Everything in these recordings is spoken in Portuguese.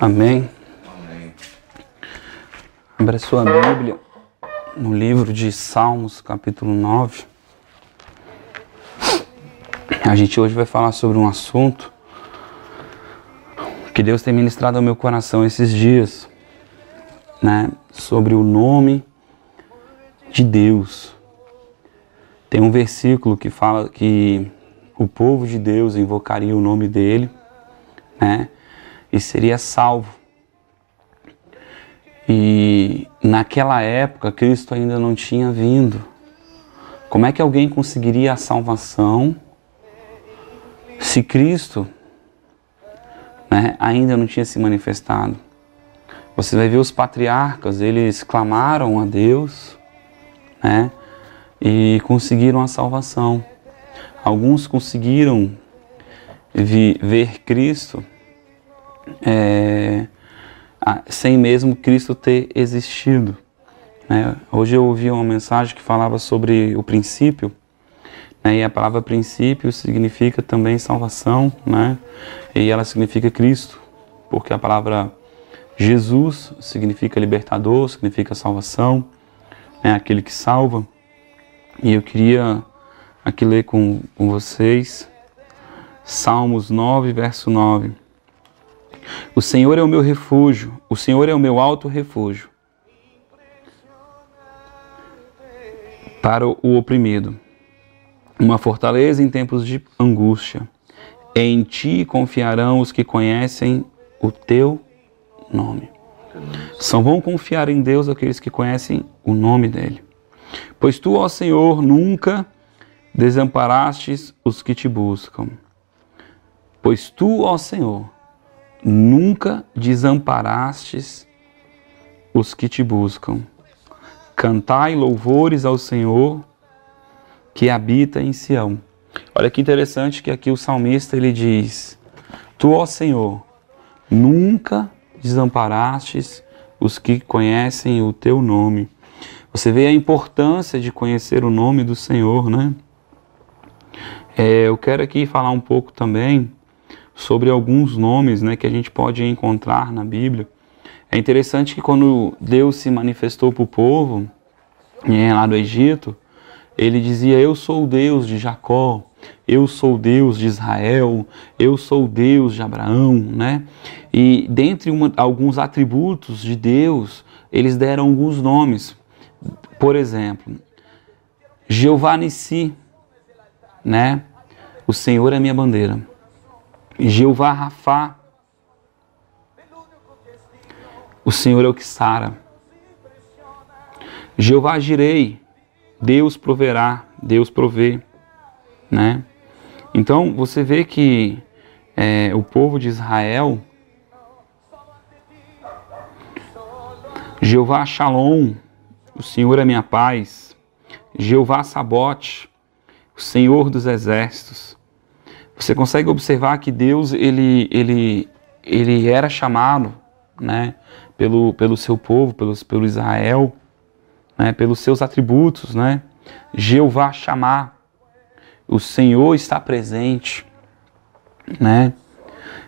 Amém. Amém. Abra sua Bíblia no livro de Salmos, capítulo 9. A gente hoje vai falar sobre um assunto que Deus tem ministrado ao meu coração esses dias, né? Sobre o nome de Deus. Tem um versículo que fala que o povo de Deus invocaria o nome dele, né? E seria salvo. E naquela época Cristo ainda não tinha vindo. Como é que alguém conseguiria a salvação se Cristo, né, ainda não tinha se manifestado? Você vai ver os patriarcas, eles clamaram a Deus, né, e conseguiram a salvação. Alguns conseguiram ver Cristo sem mesmo Cristo ter existido, né? Hoje eu ouvi uma mensagem que falava sobre o princípio, né? E a palavra princípio significa também salvação, né? E ela significa Cristo, porque a palavra Jesus significa libertador, significa salvação, né? Aquele que salva. E eu queria aqui ler com vocês Salmos 9, verso 9. O Senhor é o meu refúgio, o Senhor é o meu alto refúgio para o oprimido, uma fortaleza em tempos de angústia. Em ti confiarão os que conhecem o teu nome. Só vão confiar em Deus aqueles que conhecem o nome dele. Pois tu, ó Senhor, nunca desamparastes os que te buscam. Pois tu, ó Senhor, nunca desamparastes os que te buscam. Cantai louvores ao Senhor que habita em Sião. Olha que interessante que aqui o salmista ele diz: Tu, ó Senhor, nunca desamparastes os que conhecem o teu nome. Você vê a importância de conhecer o nome do Senhor, né? Eu quero aqui falar um pouco também sobre alguns nomes, né, que a gente pode encontrar na Bíblia. É interessante que quando Deus se manifestou para o povo, lá do Egito, ele dizia: eu sou o Deus de Jacó, eu sou o Deus de Israel, eu sou o Deus de Abraão, né? E dentre alguns atributos de Deus, eles deram alguns nomes. Por exemplo, Jeová Nissi, né? O Senhor é minha bandeira. Jeová Rafá, o Senhor é o que sara. Jeová Jirei, Deus proverá, Deus provê, né? Então você vê que o povo de Israel, Jeová Shalom, o Senhor é minha paz. Jeová Sabote, o Senhor dos exércitos. Você consegue observar que Deus ele era chamado, né, pelo seu povo, pelo Israel, né, pelos seus atributos, né? Jeová Chamar, o Senhor está presente, né?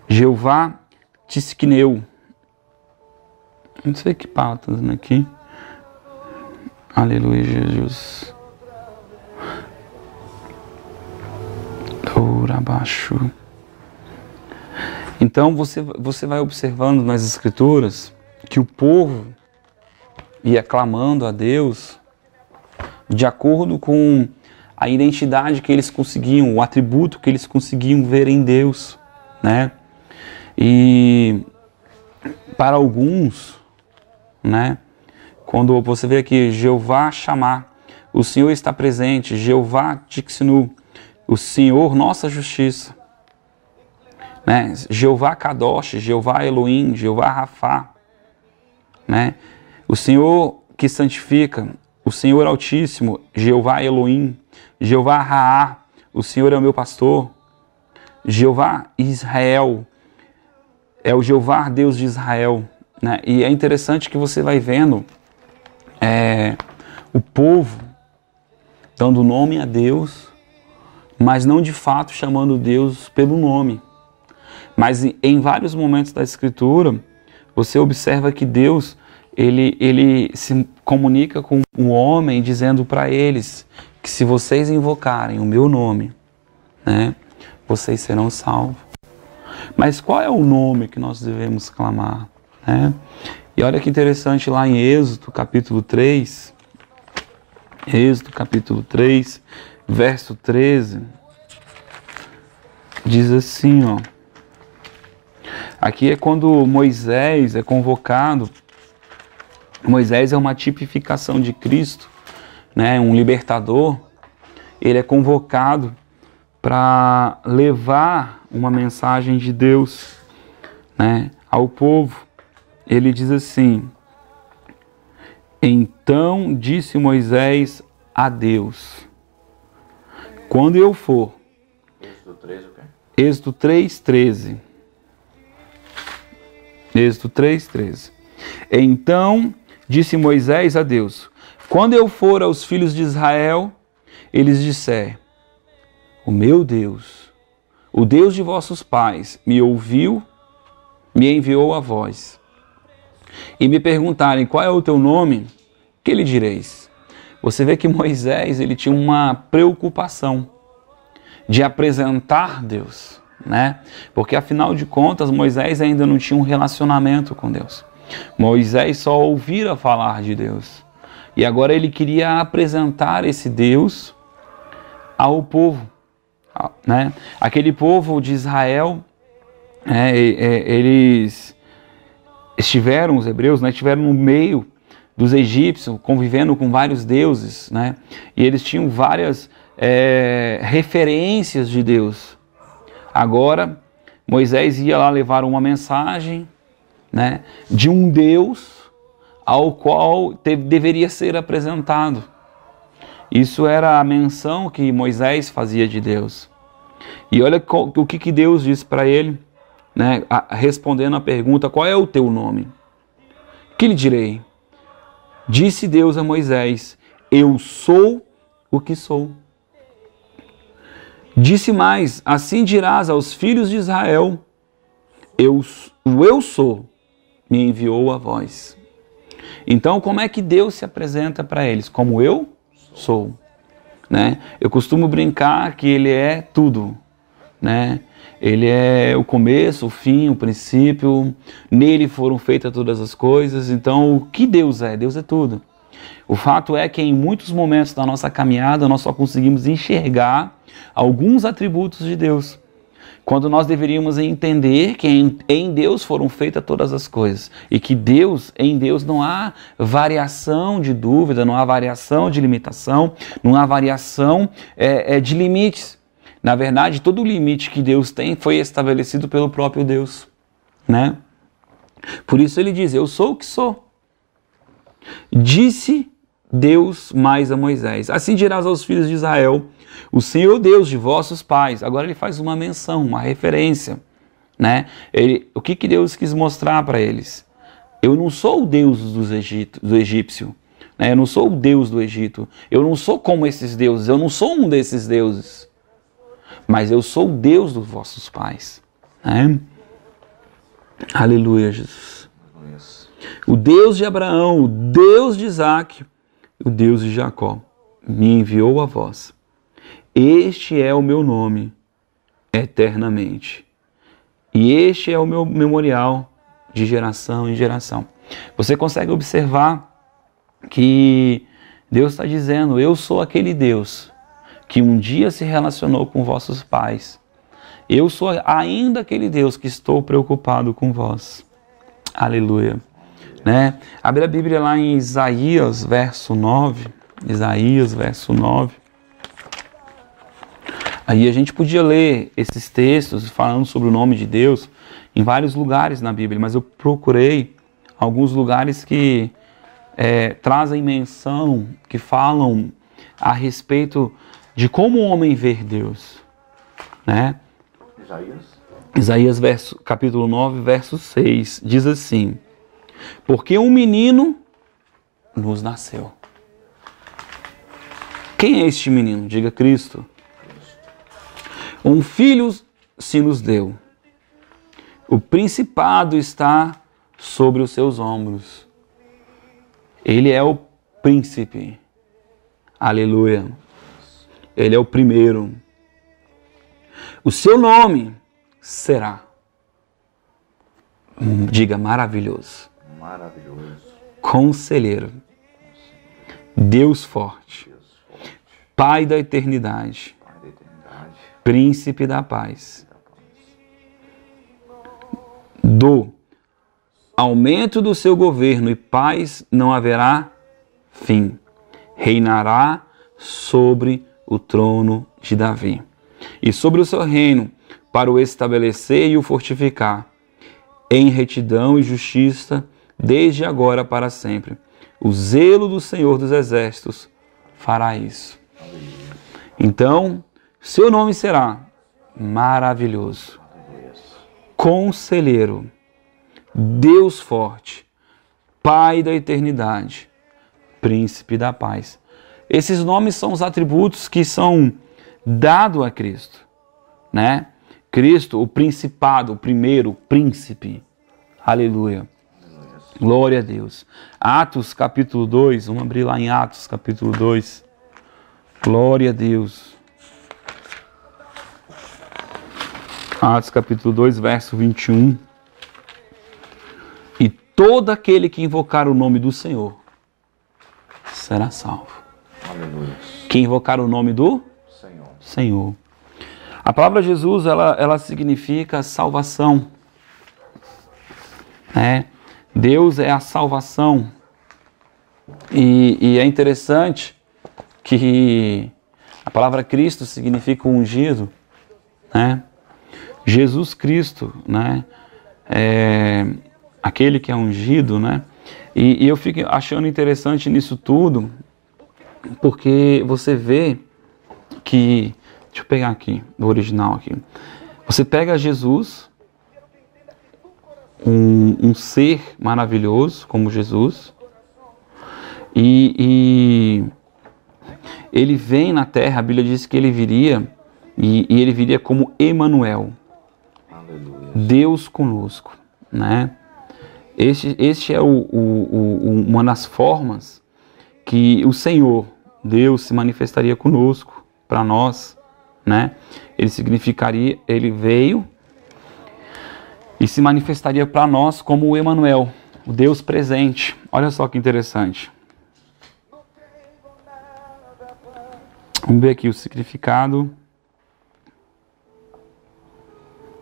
Jeová Tisquineu. Não sei que palavra está dizendo aqui. Aleluia, Jesus. Abaixo. Então você vai observando nas Escrituras que o povo ia clamando a Deus de acordo com a identidade que eles conseguiam, o atributo que eles conseguiam ver em Deus, né? E para alguns, né, quando você vê aqui Jeová Chamar, o Senhor está presente, Jeová Tixinu, o Senhor, nossa justiça, né? Jeová Kadosh, Jeová Elohim, Jeová Rafá, né? O Senhor que santifica, o Senhor Altíssimo, Jeová Elohim, Jeová Raá, o Senhor é o meu pastor, Jeová Israel, é o Jeová Deus de Israel, né? E é interessante que você vai vendo o povo dando nome a Deus, mas não de fato chamando Deus pelo nome. Mas em vários momentos da Escritura, você observa que Deus, ele se comunica com o homem dizendo para eles que se vocês invocarem o meu nome, né, vocês serão salvos. Mas qual é o nome que nós devemos clamar, né? E olha que interessante lá em Êxodo capítulo 3, verso 13, diz assim, ó. Aqui é quando Moisés é convocado. Moisés é uma tipificação de Cristo, né? Um libertador. Ele é convocado para levar uma mensagem de Deus, né, ao povo. Ele diz assim: então disse Moisés a Deus, quando eu for... Êxodo 3:13. Êxodo 3:13. Então disse Moisés a Deus, quando eu for aos filhos de Israel, eles disser, o meu Deus, o Deus de vossos pais, me ouviu, me enviou a vós, e me perguntarem qual é o teu nome, que lhe direis? Você vê que Moisés, ele tinha uma preocupação de apresentar Deus, né? Porque afinal de contas, Moisés ainda não tinha um relacionamento com Deus. Moisés só ouvira falar de Deus. E agora ele queria apresentar esse Deus ao povo, né? Aquele povo de Israel, eles estiveram, os hebreus, né, estiveram no meio dos egípcios, convivendo com vários deuses, né? E eles tinham várias referências de Deus. Agora, Moisés ia lá levar uma mensagem, né, de um Deus ao qual deveria ser apresentado. Isso era a menção que Moisés fazia de Deus. E olha o que Deus disse para ele, né, respondendo a pergunta, qual é o teu nome? Que lhe direi? Disse Deus a Moisés, eu sou o que sou. Disse mais, assim dirás aos filhos de Israel, o eu sou, me enviou a vós. Então, como é que Deus se apresenta para eles? Como eu sou, né? Eu costumo brincar que ele é tudo, né? Ele é o começo, o fim, o princípio, nele foram feitas todas as coisas. Então, o que Deus é? Deus é tudo. O fato é que em muitos momentos da nossa caminhada nós só conseguimos enxergar alguns atributos de Deus, quando nós deveríamos entender que em Deus foram feitas todas as coisas e que em Deus não há variação de dúvida, não há variação de limitação, não há variação de limites. Na verdade, todo o limite que Deus tem foi estabelecido pelo próprio Deus, né? Por isso ele diz, eu sou o que sou. Disse Deus mais a Moisés, assim dirás aos filhos de Israel, o Senhor Deus de vossos pais. Agora ele faz uma menção, uma referência, né? O que Deus quis mostrar para eles? Eu não sou o Deus do egípcio, né? Eu não sou o Deus do Egito, eu não sou como esses deuses, eu não sou um desses deuses, mas eu sou o Deus dos vossos pais, né? Aleluia, Jesus. O Deus de Abraão, o Deus de Isaac, o Deus de Jacó, me enviou a vós. Este é o meu nome eternamente. E este é o meu memorial de geração em geração. Você consegue observar que Deus está dizendo, eu sou aquele Deus que um dia se relacionou com vossos pais. Eu sou ainda aquele Deus que estou preocupado com vós. Aleluia. Né? Abre a Bíblia lá em Isaías, verso 9. Isaías, verso 9. Aí a gente podia ler esses textos falando sobre o nome de Deus em vários lugares na Bíblia, mas eu procurei alguns lugares que trazem menção, que falam a respeito de como o homem vê Deus, né? Isaías capítulo 9, verso 6, diz assim, porque um menino nos nasceu. Quem é este menino? Diga Cristo. Um filho se nos deu. O principado está sobre os seus ombros. Ele é o príncipe. Aleluia. Ele é o primeiro. O seu nome será, diga, maravilhoso. Maravilhoso. Conselheiro. Deus forte. Pai da eternidade. Príncipe da paz. Do aumento do seu governo e paz não haverá fim. Reinará sobre o trono de Davi. E sobre o seu reino, para o estabelecer e o fortificar, em retidão e justiça, desde agora para sempre. O zelo do Senhor dos Exércitos fará isso. Então, seu nome será maravilhoso, conselheiro, Deus forte, Pai da eternidade, príncipe da paz. Esses nomes são os atributos que são dados a Cristo, né? Cristo, o principado, o primeiro príncipe. Aleluia. Glória a Deus. Atos capítulo 2, vamos abrir lá em Atos capítulo 2. Glória a Deus. Atos capítulo 2, verso 21. E todo aquele que invocar o nome do Senhor será salvo. Aleluia. Quem invocar o nome do Senhor. A palavra Jesus, ela significa salvação. Né? Deus é a salvação. E é interessante que a palavra Cristo significa ungido, né? Jesus Cristo, né? É aquele que é ungido, né? E eu fico achando interessante nisso tudo, porque você vê que, deixa eu pegar aqui, o original aqui. Você pega Jesus, um ser maravilhoso como Jesus, e ele vem na terra, a Bíblia diz que ele viria, e ele viria como Emanuel, Deus conosco, né? Este é uma das formas que o Senhor, Deus, se manifestaria conosco, para nós, né? Ele veio e se manifestaria para nós como o Emanuel, o Deus presente. Olha só que interessante. Vamos ver aqui o significado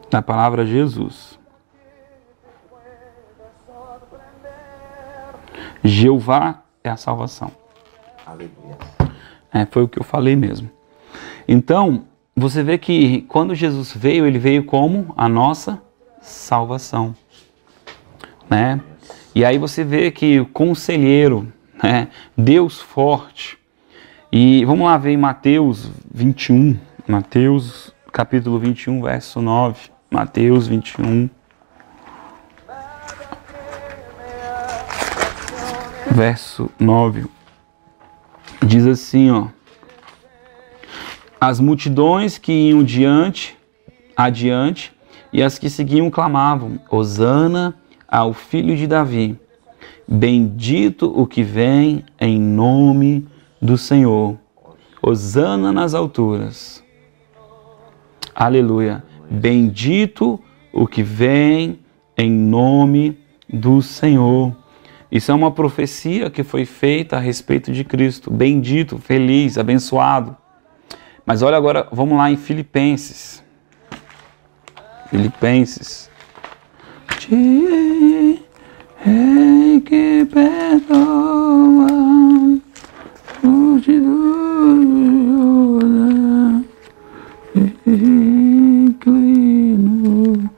da palavra Jesus. Jeová é a salvação. Foi o que eu falei mesmo. Então, você vê que quando Jesus veio, ele veio como a nossa salvação, né? E aí você vê que o conselheiro, né? Deus forte. E vamos lá ver em Mateus 21, Mateus capítulo 21, verso 9. Mateus 21, verso 9. Diz assim, ó: as multidões que iam adiante e as que seguiam clamavam: Hosana ao filho de Davi. Bendito o que vem em nome do Senhor. Hosana nas alturas. Aleluia. Bendito o que vem em nome do Senhor. Isso é uma profecia que foi feita a respeito de Cristo. Bendito, feliz, abençoado. Mas olha agora, vamos lá em Filipenses. Filipenses. Te que perdoa, inclino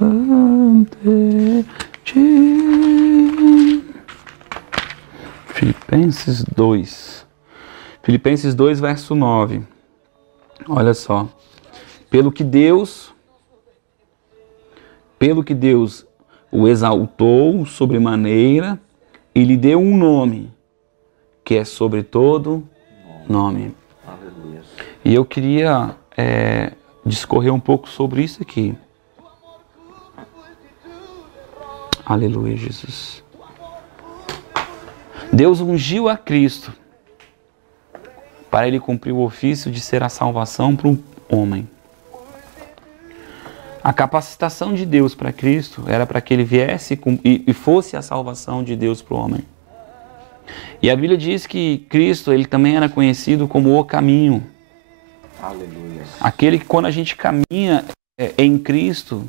ante ti. Filipenses 2. Filipenses 2, verso 9. Olha só. Pelo que Deus o exaltou sobremaneira e lhe deu um nome, que é sobre todo nome. E eu queria discorrer um pouco sobre isso aqui. Aleluia, Jesus. Deus ungiu a Cristo para ele cumprir o ofício de ser a salvação para o homem. A capacitação de Deus para Cristo era para que ele viesse e fosse a salvação de Deus para o homem. E a Bíblia diz que Cristo ele também era conhecido como o caminho. Aleluia. Aquele que quando a gente caminha em Cristo,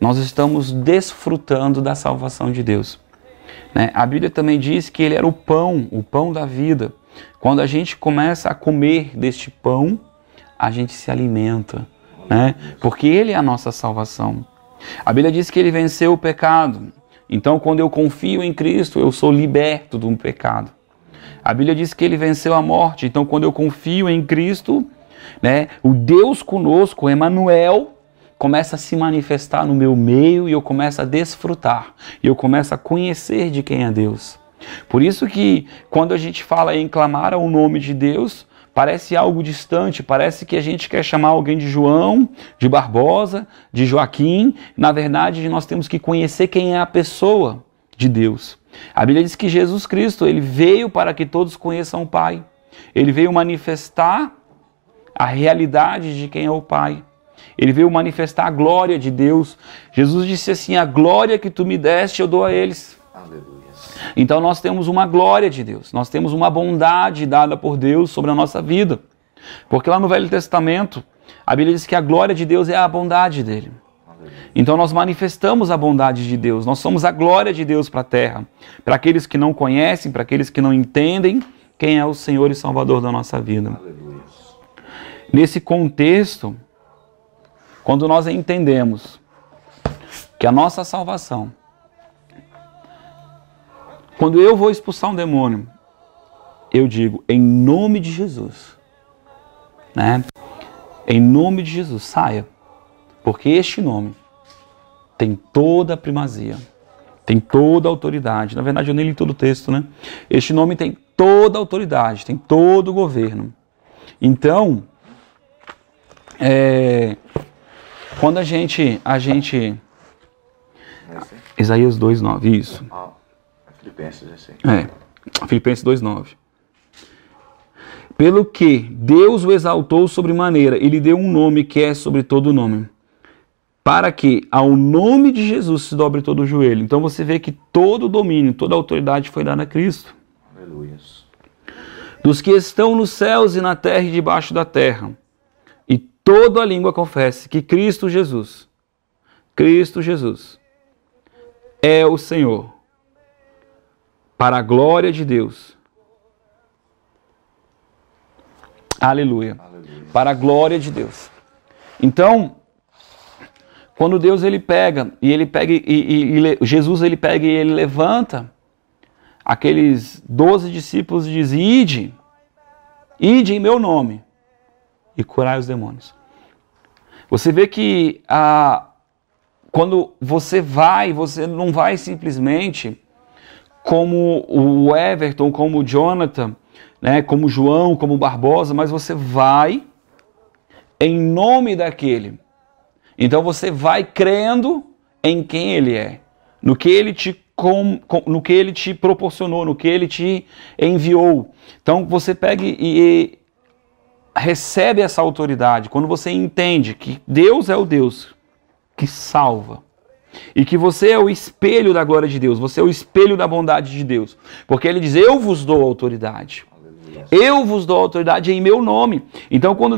nós estamos desfrutando da salvação de Deus. Né? A Bíblia também diz que ele era o pão da vida. Quando a gente começa a comer deste pão, a gente se alimenta, né? Porque ele é a nossa salvação. A Bíblia diz que ele venceu o pecado. Então, quando eu confio em Cristo, eu sou liberto do pecado. A Bíblia diz que ele venceu a morte. Então, quando eu confio em Cristo, né, o Deus conosco, Emanuel, começa a se manifestar no meu meio e eu começo a desfrutar. E eu começo a conhecer de quem é Deus. Por isso que quando a gente fala em clamar ao nome de Deus, parece algo distante, parece que a gente quer chamar alguém de João, de Barbosa, de Joaquim. Na verdade, nós temos que conhecer quem é a pessoa de Deus. A Bíblia diz que Jesus Cristo, ele veio para que todos conheçam o Pai. Ele veio manifestar a realidade de quem é o Pai. Ele veio manifestar a glória de Deus. Jesus disse assim, a glória que tu me deste, eu dou a eles. Aleluia. Então nós temos uma glória de Deus, nós temos uma bondade dada por Deus sobre a nossa vida. Porque lá no Velho Testamento, a Bíblia diz que a glória de Deus é a bondade dele. Então nós manifestamos a bondade de Deus, nós somos a glória de Deus para a terra. Para aqueles que não conhecem, para aqueles que não entendem quem é o Senhor e Salvador da nossa vida. Aleluia. Nesse contexto, quando nós entendemos que a nossa salvação, quando eu vou expulsar um demônio, eu digo, em nome de Jesus, né? Em nome de Jesus, saia. Porque este nome tem toda a primazia, tem toda a autoridade. Na verdade, eu nem li todo o texto, né? Este nome tem toda a autoridade, tem todo o governo. Então, quando a gente Isaías 2:9, isso. Filipenses, assim. Filipenses 2:9. Pelo que Deus o exaltou sobremaneira e lhe deu um nome que é sobre todo nome, para que ao nome de Jesus se dobre todo o joelho. Então você vê que todo o domínio, toda a autoridade foi dada a Cristo. Aleluia. Dos que estão nos céus e na terra e debaixo da terra. E toda a língua confesse que Cristo Jesus é o Senhor, para a glória de Deus. Aleluia. Para a glória de Deus. Então, quando Deus Jesus ele pega e ele levanta aqueles 12 discípulos e diz, ide em meu nome e curai os demônios. Você vê que quando você não vai simplesmente como o Everton, como o Jonathan, né, como o João, como o Barbosa, mas você vai em nome daquele. Então você vai crendo em quem ele é, no que ele te proporcionou, no que ele te enviou. Então você pega e recebe essa autoridade. Quando você entende que Deus é o Deus que salva, e que você é o espelho da glória de Deus, você é o espelho da bondade de Deus. Porque ele diz, eu vos dou autoridade. Eu vos dou autoridade em meu nome. Então quando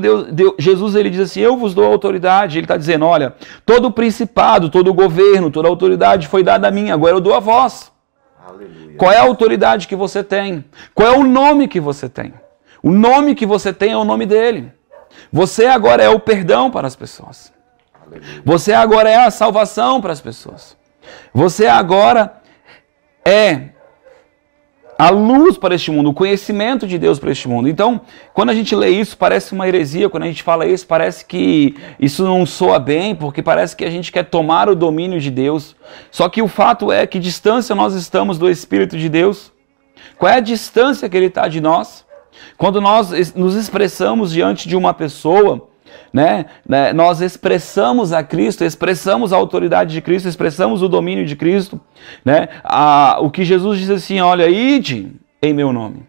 Jesus ele diz assim, eu vos dou autoridade, ele está dizendo, olha, todo o principado, todo o governo, toda a autoridade foi dada a mim, agora eu dou a vós. Aleluia. Qual é a autoridade que você tem? Qual é o nome que você tem? O nome que você tem é o nome dele. Você agora é o perdão para as pessoas. Você agora é a salvação para as pessoas. Você agora é a luz para este mundo, o conhecimento de Deus para este mundo. Então, quando a gente lê isso, parece uma heresia. Quando a gente fala isso, parece que isso não soa bem, porque parece que a gente quer tomar o domínio de Deus. Só que o fato é que distância nós estamos do Espírito de Deus. Qual é a distância que Ele está de nós? Quando nós nos expressamos diante de uma pessoa, nós expressamos a Cristo, expressamos a autoridade de Cristo, expressamos o domínio de Cristo, né? O que Jesus diz assim, olha, ide em meu nome.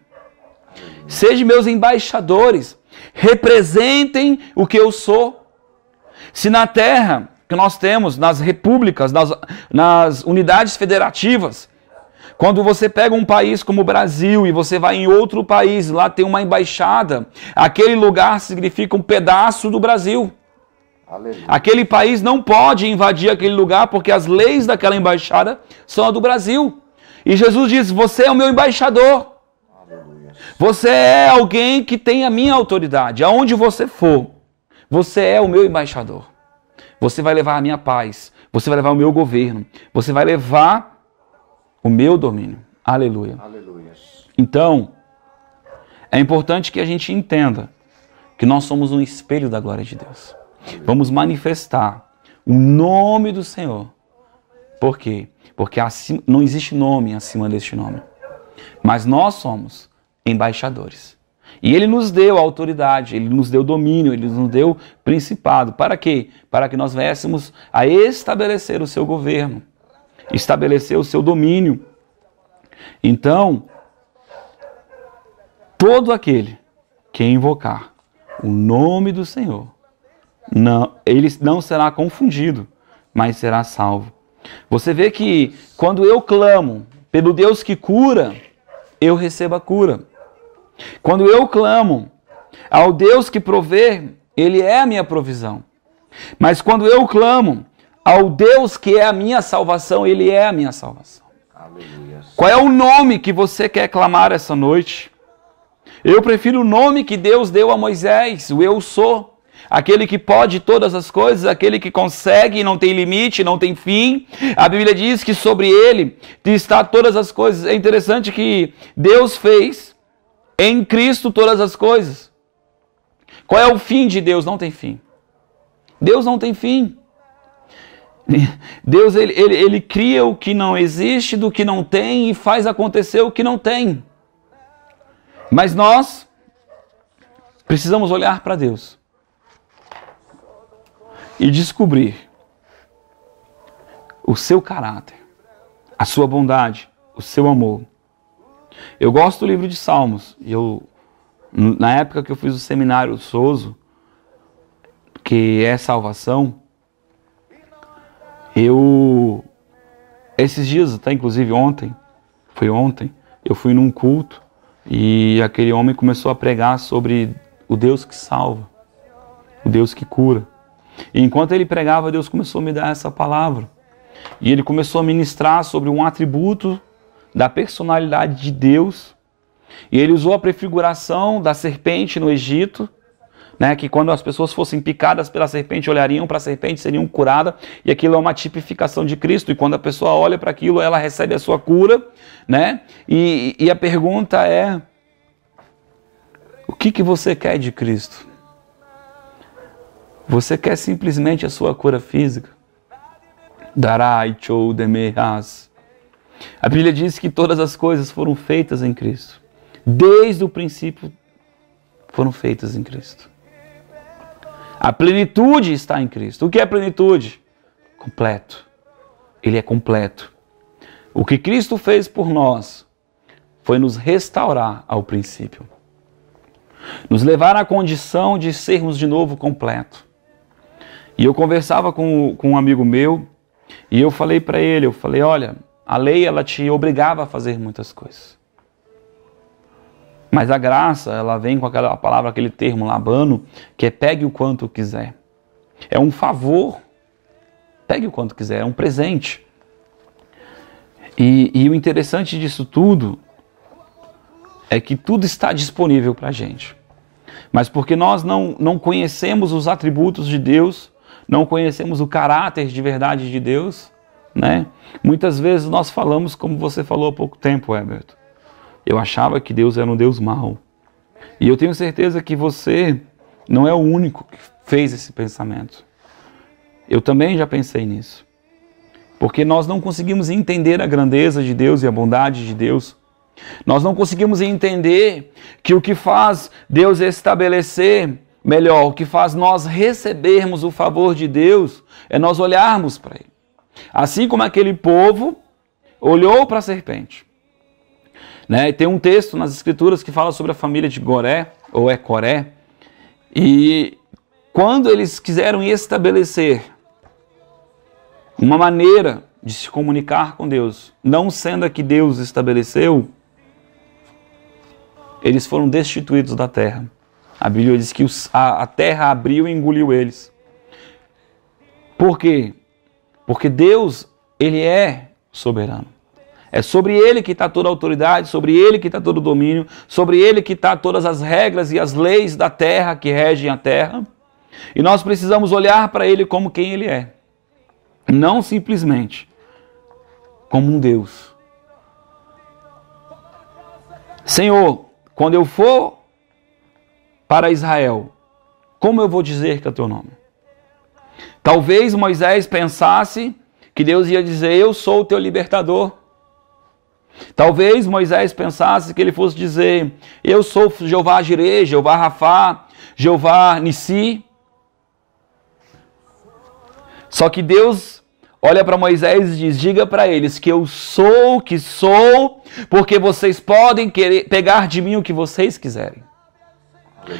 Sejam meus embaixadores, representem o que eu sou. Se na terra que nós temos, nas repúblicas, nas unidades federativas, quando você pega um país como o Brasil e você vai em outro país, lá tem uma embaixada, aquele lugar significa um pedaço do Brasil. Aleluia. Aquele país não pode invadir aquele lugar porque as leis daquela embaixada são a do Brasil. E Jesus diz, você é o meu embaixador. Aleluia. Você é alguém que tem a minha autoridade. Aonde você for, você é o meu embaixador. Você vai levar a minha paz. Você vai levar o meu governo. Você vai levar o meu domínio. Aleluia. Aleluia. Então, é importante que a gente entenda que nós somos um espelho da glória de Deus. Aleluia. Vamos manifestar o nome do Senhor. Por quê? Porque não existe nome acima deste nome. Mas nós somos embaixadores. E Ele nos deu autoridade, Ele nos deu domínio, Ele nos deu principado. Para quê? Para que nós viéssemos a estabelecer o seu governo, estabelecer o seu domínio. Então, todo aquele que invocar o nome do Senhor, ele não será confundido, mas será salvo. Você vê que quando eu clamo pelo Deus que cura, eu recebo a cura. Quando eu clamo ao Deus que provê, Ele é a minha provisão. Mas quando eu clamo ao Deus que é a minha salvação, Ele é a minha salvação. Aleluia. Qual é o nome que você quer clamar essa noite? Eu prefiro o nome que Deus deu a Moisés, o Eu Sou. Aquele que pode todas as coisas, aquele que consegue, não tem limite, não tem fim. A Bíblia diz que sobre Ele está todas as coisas. É interessante que Deus fez em Cristo todas as coisas. Qual é o fim de Deus? Não tem fim. Deus não tem fim. Deus ele cria o que não existe, do que não tem, e faz acontecer o que não tem. Mas nós precisamos olhar para Deus e descobrir o seu caráter, a sua bondade, o seu amor. Eu gosto do livro de Salmos. Na época que eu fiz o seminário Sozo, que é salvação, esses dias, até inclusive ontem, eu fui num culto e aquele homem começou a pregar sobre o Deus que salva, o Deus que cura. E enquanto ele pregava, Deus começou a me dar essa palavra. E ele começou a ministrar sobre um atributo da personalidade de Deus. E ele usou a prefiguração da serpente no Egito, né, que quando as pessoas fossem picadas pela serpente, olhariam para a serpente, seriam curadas, e aquilo é uma tipificação de Cristo, e quando a pessoa olha para aquilo, ela recebe a sua cura, né? E a pergunta é, o que você quer de Cristo? Você quer simplesmente a sua cura física? Darai chou demehas. A Bíblia diz que todas as coisas foram feitas em Cristo. Desde o princípio foram feitas em Cristo. A plenitude está em Cristo. O que é plenitude? Completo. Ele é completo. O que Cristo fez por nós foi nos restaurar ao princípio. Nos levar à condição de sermos de novo completo. E eu conversava com um amigo meu e eu falei para ele, olha, a lei ela te obrigava a fazer muitas coisas. Mas a graça, ela vem com aquela palavra, aquele termo labano, que é pegue o quanto quiser. É um favor, pegue o quanto quiser, é um presente. E o interessante disso tudo é que tudo está disponível para a gente. Mas porque nós não conhecemos os atributos de Deus, não conhecemos o caráter de verdade de Deus, né? Muitas vezes nós falamos como você falou há pouco tempo, Heberto. Eu achava que Deus era um Deus mau. E eu tenho certeza que você não é o único que fez esse pensamento. Eu também já pensei nisso. Porque nós não conseguimos entender a grandeza de Deus e a bondade de Deus. Nós não conseguimos entender que o que faz Deus estabelecer melhor, o que faz nós recebermos o favor de Deus é nós olharmos para Ele. Assim como aquele povo olhou para a serpente. Né? Tem um texto nas Escrituras que fala sobre a família de Goré, ou é Coré, e quando eles quiseram estabelecer uma maneira de se comunicar com Deus, não sendo a que Deus estabeleceu, eles foram destituídos da terra. A Bíblia diz que a terra abriu e engoliu eles. Por quê? Porque Deus, Ele é soberano. É sobre Ele que está toda a autoridade, sobre Ele que está todo o domínio, sobre Ele que está todas as regras e as leis da terra que regem a terra. E nós precisamos olhar para Ele como quem Ele é. Não simplesmente como um Deus. Senhor, quando eu for para Israel, como eu vou dizer que é o teu nome? Talvez Moisés pensasse que Deus ia dizer, eu sou o teu libertador. Talvez Moisés pensasse que ele fosse dizer, eu sou Jeová Jireh, Jeová Rafá, Jeová Nissi. Só que Deus olha para Moisés e diz, diga para eles que eu sou o que sou, porque vocês podem querer pegar de mim o que vocês quiserem.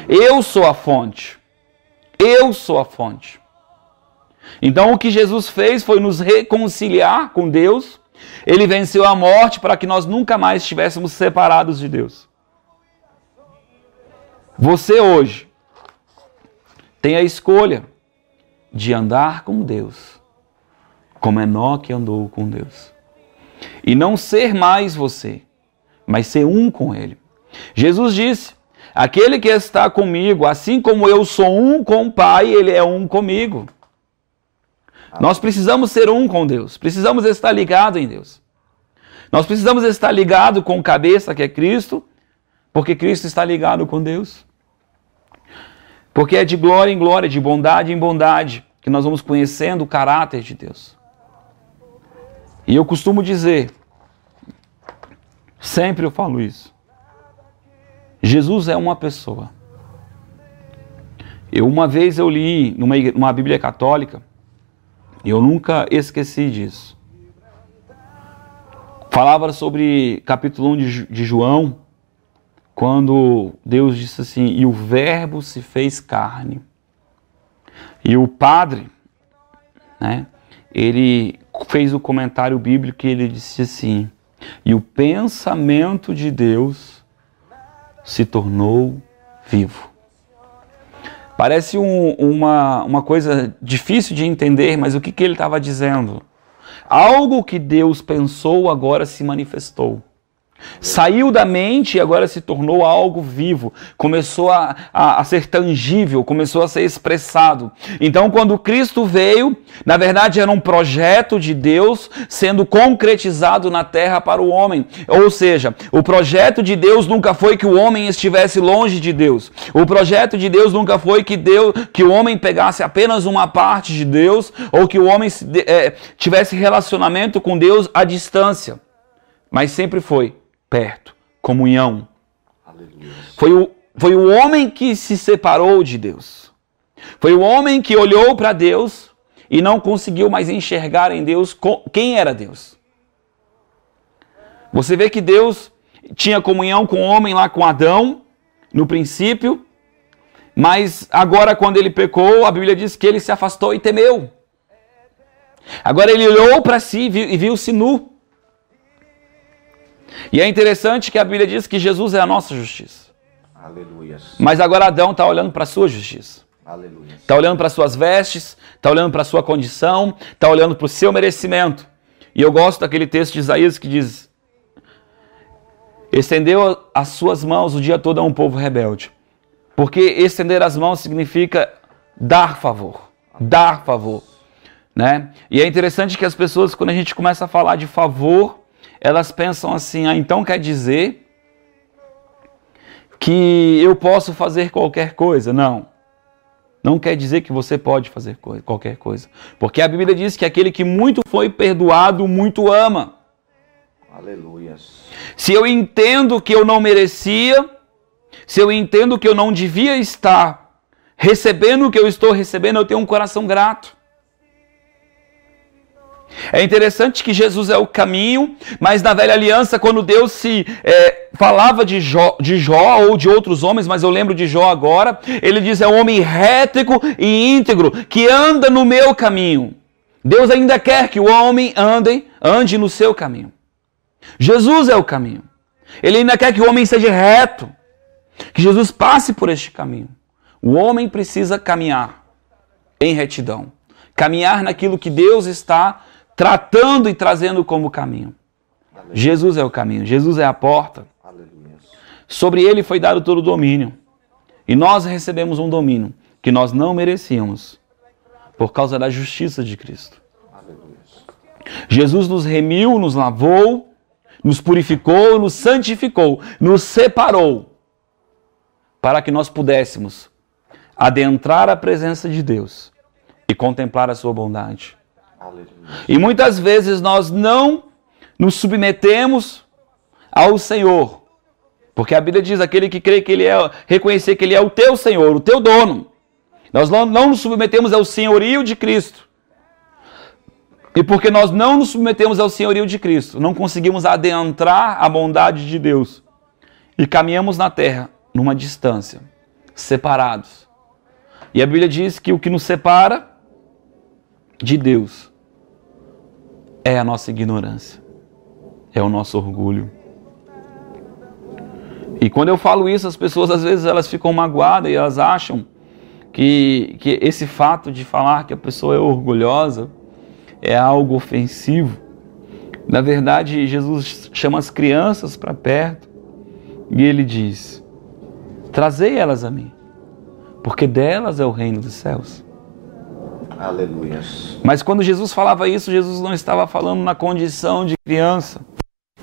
Eu sou a fonte. Eu sou a fonte. Então o que Jesus fez foi nos reconciliar com Deus. Ele venceu a morte para que nós nunca mais estivéssemos separados de Deus. Você hoje tem a escolha de andar com Deus, como Enoque andou com Deus. E não ser mais você, mas ser um com Ele. Jesus disse, aquele que está comigo, assim como eu sou um com o Pai, Ele é um comigo. Nós precisamos ser um com Deus, precisamos estar ligados em Deus. Nós precisamos estar ligados com o cabeça, que é Cristo, porque Cristo está ligado com Deus. Porque é de glória em glória, de bondade em bondade, que nós vamos conhecendo o caráter de Deus. E eu costumo dizer, sempre eu falo isso, Jesus é uma pessoa. Uma vez eu li numa Bíblia católica, e eu nunca esqueci disso. Falava sobre capítulo 1 de João, quando Deus disse assim, e o verbo se fez carne. E o padre, né, ele fez o comentário bíblico que ele disse assim, e o pensamento de Deus se tornou vivo. Parece uma coisa difícil de entender, mas o que ele estava dizendo? Algo que Deus pensou agora se manifestou. Saiu da mente e agora se tornou algo vivo. Começou a ser tangível, começou a ser expressado. Então, quando Cristo veio, na verdade era um projeto de Deus sendo concretizado na terra para o homem. Ou seja, o projeto de Deus nunca foi que o homem estivesse longe de Deus. O projeto de Deus nunca foi que o homem pegasse apenas uma parte de Deus ou que o homem tivesse relacionamento com Deus à distância. Mas sempre foi perto, comunhão. Aleluia. Foi o homem que se separou de Deus. Foi o homem que olhou para Deus e não conseguiu mais enxergar em Deus quem era Deus. Você vê que Deus tinha comunhão com o homem lá com Adão, no princípio, mas agora quando ele pecou, a Bíblia diz que ele se afastou e temeu. Agora ele olhou para si e viu-se nu. E é interessante que a Bíblia diz que Jesus é a nossa justiça. Aleluia. Mas agora Adão está olhando para a sua justiça. Aleluia. Está olhando para as suas vestes, está olhando para a sua condição, está olhando para o seu merecimento. E eu gosto daquele texto de Isaías que diz, estendeu as suas mãos o dia todo a um povo rebelde. Porque estender as mãos significa dar favor. Dar favor. Né? E é interessante que as pessoas, quando a gente começa a falar de favor, elas pensam assim, então quer dizer que eu posso fazer qualquer coisa? Não. Não quer dizer que você pode fazer qualquer coisa. Porque a Bíblia diz que aquele que muito foi perdoado, muito ama. Aleluia. Se eu entendo que eu não merecia, se eu entendo que eu não devia estar recebendo o que eu estou recebendo, eu tenho um coração grato. É interessante que Jesus é o caminho, mas na velha aliança, quando Deus falava de Jó ou de outros homens, mas eu lembro de Jó agora, ele diz: é um homem reto e íntegro, que anda no meu caminho. Deus ainda quer que o homem ande no seu caminho. Jesus é o caminho. Ele ainda quer que o homem seja reto, que Jesus passe por este caminho. O homem precisa caminhar em retidão, caminhar naquilo que Deus está tratando e trazendo como caminho. Aleluia. Jesus é o caminho, Jesus é a porta. Aleluia. Sobre ele foi dado todo o domínio. E nós recebemos um domínio que nós não merecíamos, por causa da justiça de Cristo. Aleluia. Jesus nos remiu, nos lavou, nos purificou, nos santificou, nos separou, para que nós pudéssemos adentrar a presença de Deus e contemplar a sua bondade. E muitas vezes nós não nos submetemos ao Senhor, porque a Bíblia diz: aquele que crê que Ele é, reconhecer que Ele é o teu Senhor, o teu dono. Nós não nos submetemos ao senhorio de Cristo. E porque nós não nos submetemos ao senhorio de Cristo, não conseguimos adentrar a bondade de Deus. E caminhamos na terra numa distância, separados. E a Bíblia diz que o que nos separa de Deus é a nossa ignorância, é o nosso orgulho. E quando eu falo isso, as pessoas às vezes elas ficam magoadas e elas acham que esse fato de falar que a pessoa é orgulhosa é algo ofensivo. Na verdade, Jesus chama as crianças para perto e Ele diz: trazei elas a mim, porque delas é o reino dos céus. Aleluia. Mas quando Jesus falava isso, Jesus não estava falando na condição de criança.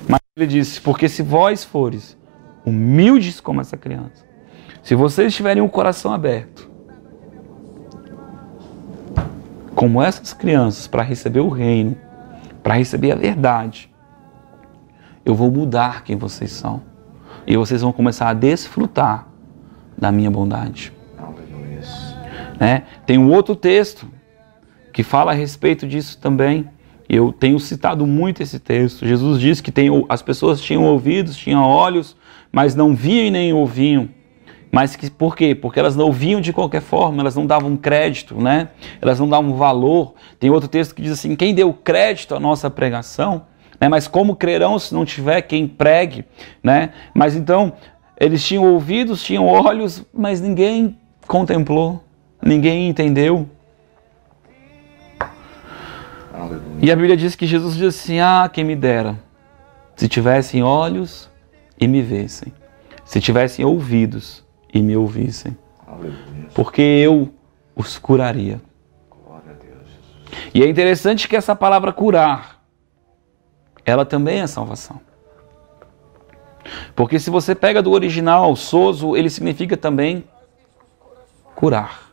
Mas Ele disse: porque se vós fores humildes como essa criança, se vocês tiverem um coração aberto, como essas crianças, para receber o reino, para receber a verdade, eu vou mudar quem vocês são. E vocês vão começar a desfrutar da minha bondade. Tem um outro texto que fala a respeito disso também. Eu tenho citado muito esse texto. Jesus disse que as pessoas tinham ouvidos, tinham olhos, mas não viam e nem ouviam. Mas por quê? Porque elas não ouviam de qualquer forma, elas não davam crédito, né? Elas não davam valor. Tem outro texto que diz assim: quem deu crédito à nossa pregação, né? Mas como crerão se não tiver quem pregue, né? Mas então, eles tinham ouvidos, tinham olhos, mas ninguém contemplou, ninguém entendeu. E a Bíblia diz que Jesus diz assim: quem me dera, se tivessem olhos e me vissem, se tivessem ouvidos e me ouvissem, porque eu os curaria. E é interessante que essa palavra curar, ela também é salvação. Porque se você pega do original, sozo, ele significa também curar.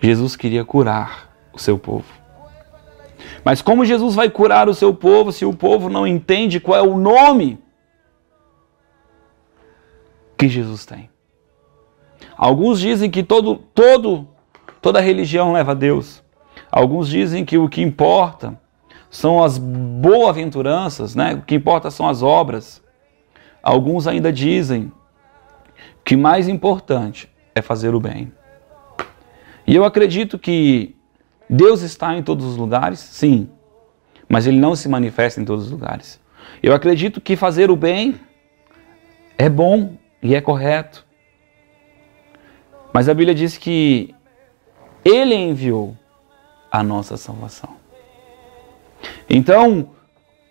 Jesus queria curar o seu povo. Mas como Jesus vai curar o seu povo se o povo não entende qual é o nome que Jesus tem? Alguns dizem que toda religião leva a Deus. Alguns dizem que o que importa são as boas-aventuranças, né? O que importa são as obras. Alguns ainda dizem que mais importante é fazer o bem. E eu acredito que Deus está em todos os lugares, sim, mas Ele não se manifesta em todos os lugares. Eu acredito que fazer o bem é bom e é correto. Mas a Bíblia diz que Ele enviou a nossa salvação. Então,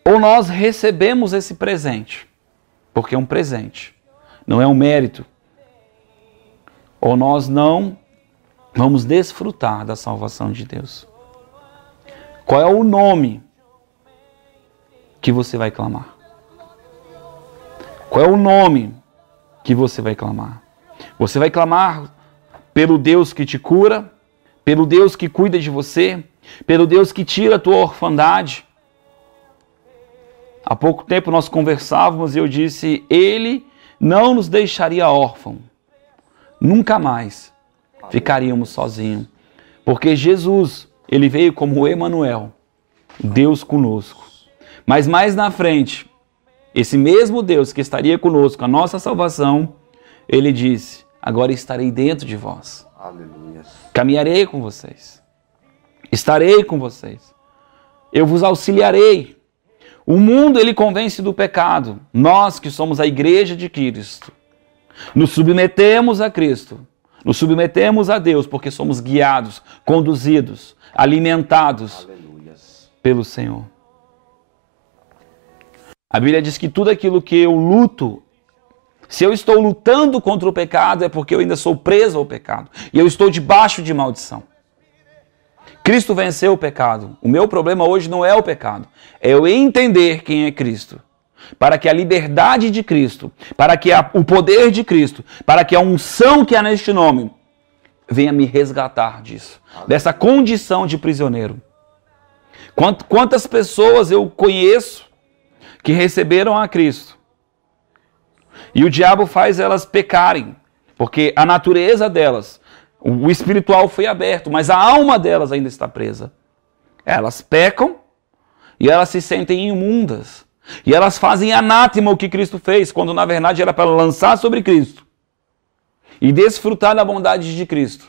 ou nós recebemos esse presente, porque é um presente, não é um mérito, ou nós não vamos desfrutar da salvação de Deus. Qual é o nome que você vai clamar? Qual é o nome que você vai clamar? Você vai clamar pelo Deus que te cura, pelo Deus que cuida de você, pelo Deus que tira a tua orfandade. Há pouco tempo nós conversávamos e eu disse: Ele não nos deixaria órfão, nunca mais. ficaríamos sozinhos. Porque Jesus, ele veio como o Emanuel, Deus conosco. Mas mais na frente, esse mesmo Deus que estaria conosco, a nossa salvação, ele disse, agora estarei dentro de vós. Aleluia. Caminharei com vocês. Estarei com vocês. Eu vos auxiliarei. O mundo, ele convence do pecado. Nós que somos a igreja de Cristo, nos submetemos a Cristo. Nos submetemos a Deus porque somos guiados, conduzidos, alimentados pelo Senhor. A Bíblia diz que tudo aquilo que eu luto, se eu estou lutando contra o pecado, é porque eu ainda sou preso ao pecado. E eu estou debaixo de maldição. Cristo venceu o pecado. O meu problema hoje não é o pecado. É eu entender quem é Cristo. Para que a liberdade de Cristo, para que o poder de Cristo, para que a unção que há neste nome, venha me resgatar disso. Dessa condição de prisioneiro. Quantas pessoas eu conheço que receberam a Cristo. E o diabo faz elas pecarem. Porque a natureza delas, o espiritual foi aberto, mas a alma delas ainda está presa. Elas pecam e elas se sentem imundas. E elas fazem anátema o que Cristo fez, quando na verdade era para lançar sobre Cristo. E desfrutar da bondade de Cristo.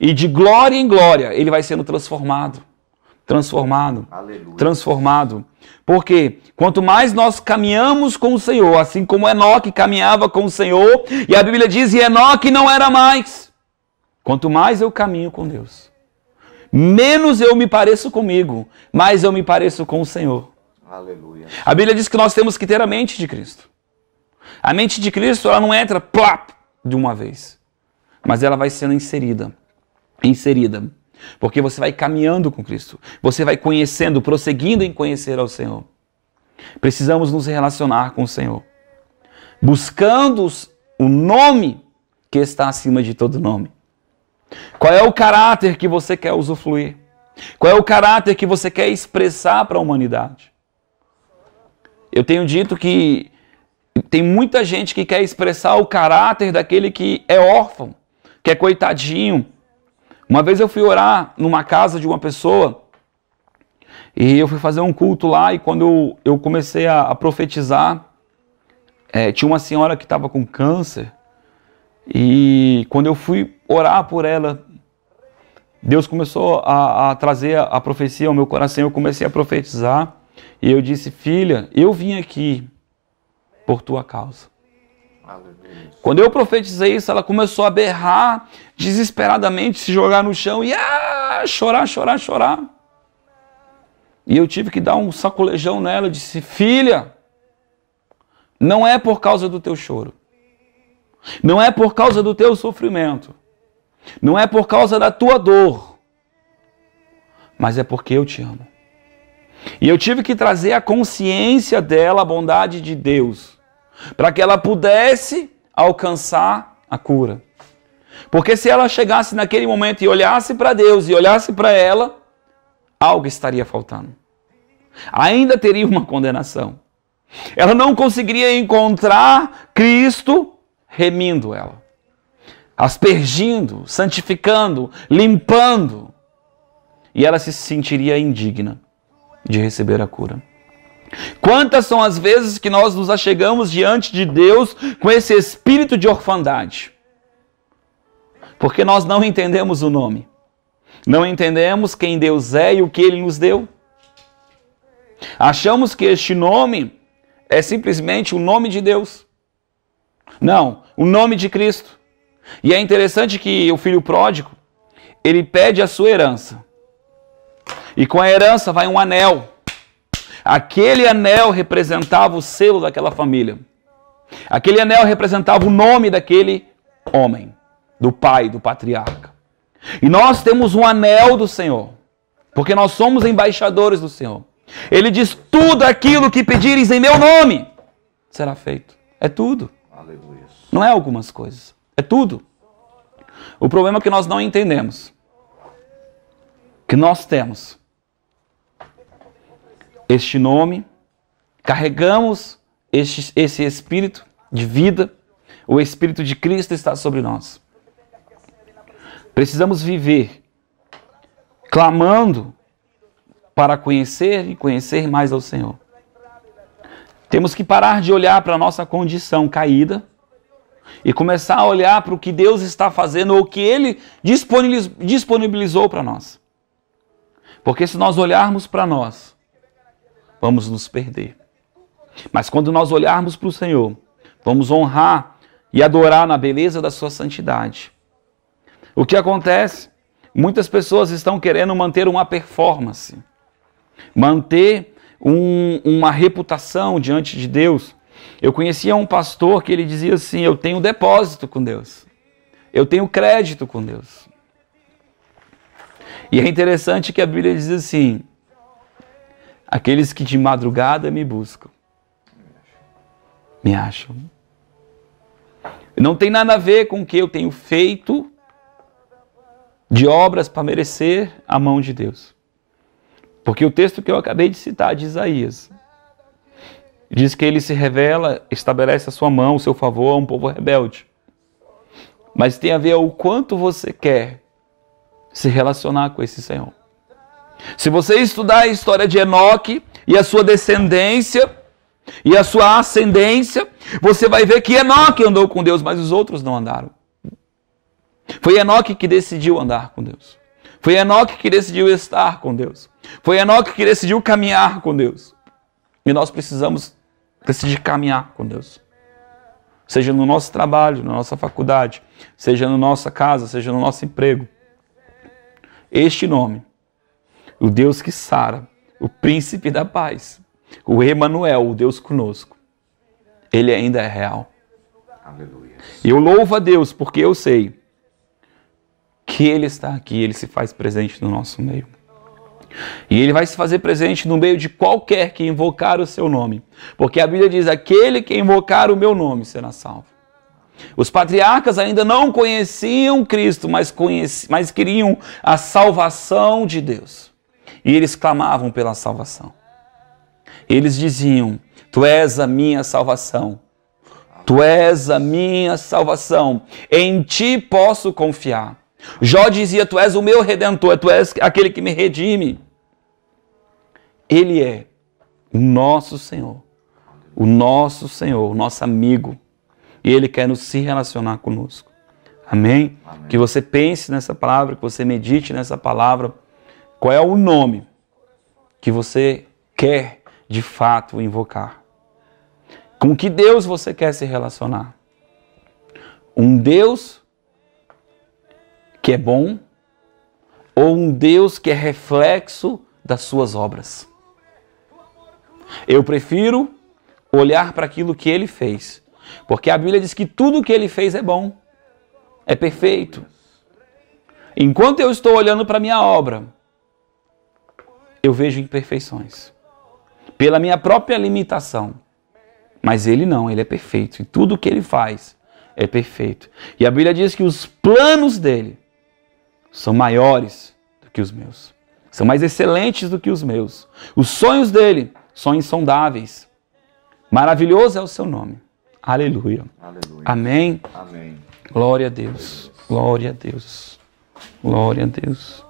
E de glória em glória, ele vai sendo transformado. Transformado. Aleluia. Transformado. Porque quanto mais nós caminhamos com o Senhor, assim como Enoque caminhava com o Senhor, e a Bíblia diz, e Enoque não era mais. Quanto mais eu caminho com Deus, menos eu me pareço comigo, mais eu me pareço com o Senhor. Aleluia. A Bíblia diz que nós temos que ter a mente de Cristo. A mente de Cristo, ela não entra plap, de uma vez, mas ela vai sendo inserida. Porque você vai caminhando com Cristo. Você vai conhecendo, prosseguindo em conhecer ao Senhor. Precisamos nos relacionar com o Senhor. Buscando o nome que está acima de todo nome. Qual é o caráter que você quer usufruir? Qual é o caráter que você quer expressar para a humanidade? Eu tenho dito que tem muita gente que quer expressar o caráter daquele que é órfão, que é coitadinho. Uma vez eu fui orar numa casa de uma pessoa e eu fui fazer um culto lá e quando eu comecei a profetizar, tinha uma senhora que estava com câncer e quando eu fui orar por ela, Deus começou a trazer a profecia ao meu coração, eu comecei a profetizar e eu disse, filha, eu vim aqui por tua causa. Quando eu profetizei isso, ela começou a berrar desesperadamente, se jogar no chão e chorar. E eu tive que dar um sacolejão nela, eu disse, filha, não é por causa do teu choro, não é por causa do teu sofrimento, não é por causa da tua dor, mas é porque eu te amo. E eu tive que trazer a consciência dela, a bondade de Deus, para que ela pudesse alcançar a cura. Porque se ela chegasse naquele momento e olhasse para Deus e olhasse para ela, algo estaria faltando. Ainda teria uma condenação. Ela não conseguiria encontrar Cristo remindo ela, aspergindo, santificando, limpando. E ela se sentiria indigna de receber a cura. Quantas são as vezes que nós nos achegamos diante de Deus com esse espírito de orfandade? Porque nós não entendemos o nome. Não entendemos quem Deus é e o que Ele nos deu. Achamos que este nome é simplesmente o nome de Deus. Não, o nome de Cristo. E é interessante que o filho pródigo, ele pede a sua herança. E com a herança vai um anel. Aquele anel representava o selo daquela família. Aquele anel representava o nome daquele homem, do pai, do patriarca. E nós temos um anel do Senhor, porque nós somos embaixadores do Senhor. Ele diz, tudo aquilo que pedires em meu nome será feito. É tudo. Aleluia. Não é algumas coisas, é tudo. O problema é que nós não entendemos que nós temos este nome, carregamos esse espírito de vida, o Espírito de Cristo está sobre nós. Precisamos viver clamando para conhecer e conhecer mais ao Senhor. Temos que parar de olhar para a nossa condição caída e começar a olhar para o que Deus está fazendo ou o que Ele disponibilizou para nós. Porque se nós olharmos para nós, vamos nos perder. Mas quando nós olharmos para o Senhor, vamos honrar e adorar na beleza da sua santidade. O que acontece? Muitas pessoas estão querendo manter uma performance, manter uma reputação diante de Deus. Eu conhecia um pastor que ele dizia assim: eu tenho depósito com Deus, eu tenho crédito com Deus. E é interessante que a Bíblia diz assim: aqueles que de madrugada me buscam, me acham. Não tem nada a ver com o que eu tenho feito de obras para merecer a mão de Deus. Porque o texto que eu acabei de citar, de Isaías, diz que ele se revela, estabelece a sua mão, o seu favor a um povo rebelde. Mas tem a ver o quanto você quer se relacionar com esse Senhor. Se você estudar a história de Enoque e a sua descendência e a sua ascendência, você vai ver que Enoque andou com Deus, mas os outros não andaram. Foi Enoque que decidiu andar com Deus. Foi Enoque que decidiu estar com Deus. Foi Enoque que decidiu caminhar com Deus. E nós precisamos decidir caminhar com Deus. Seja no nosso trabalho, na nossa faculdade, seja na nossa casa, seja no nosso emprego. Este nome, o Deus que sara, o príncipe da paz, o Emanuel, o Deus conosco, ele ainda é real. Aleluia. Eu louvo a Deus porque eu sei que Ele está aqui, Ele se faz presente no nosso meio. E Ele vai se fazer presente no meio de qualquer que invocar o seu nome. Porque a Bíblia diz: aquele que invocar o meu nome será salvo. Os patriarcas ainda não conheciam Cristo, mas queriam a salvação de Deus. E eles clamavam pela salvação. Eles diziam: tu és a minha salvação. Tu és a minha salvação. Em ti posso confiar. Jó dizia: tu és o meu redentor, tu és aquele que me redime. Ele é o nosso Senhor, o nosso amigo. E Ele quer se relacionar conosco. Amém? Amém. Que você pense nessa palavra, que você medite nessa palavra. Qual é o nome que você quer de fato invocar? Com que Deus você quer se relacionar? Um Deus que é bom, ou um Deus que é reflexo das suas obras? Eu prefiro olhar para aquilo que Ele fez, porque a Bíblia diz que tudo que Ele fez é bom, é perfeito. Enquanto eu estou olhando para a minha obra, eu vejo imperfeições, pela minha própria limitação. Mas Ele não, Ele é perfeito, e tudo que Ele faz é perfeito. E a Bíblia diz que os planos dEle são maiores do que os meus. São mais excelentes do que os meus. Os sonhos dele são insondáveis. Maravilhoso é o seu nome. Aleluia. Aleluia. Amém. Amém. Glória a Deus. Glória a Deus. Glória a Deus.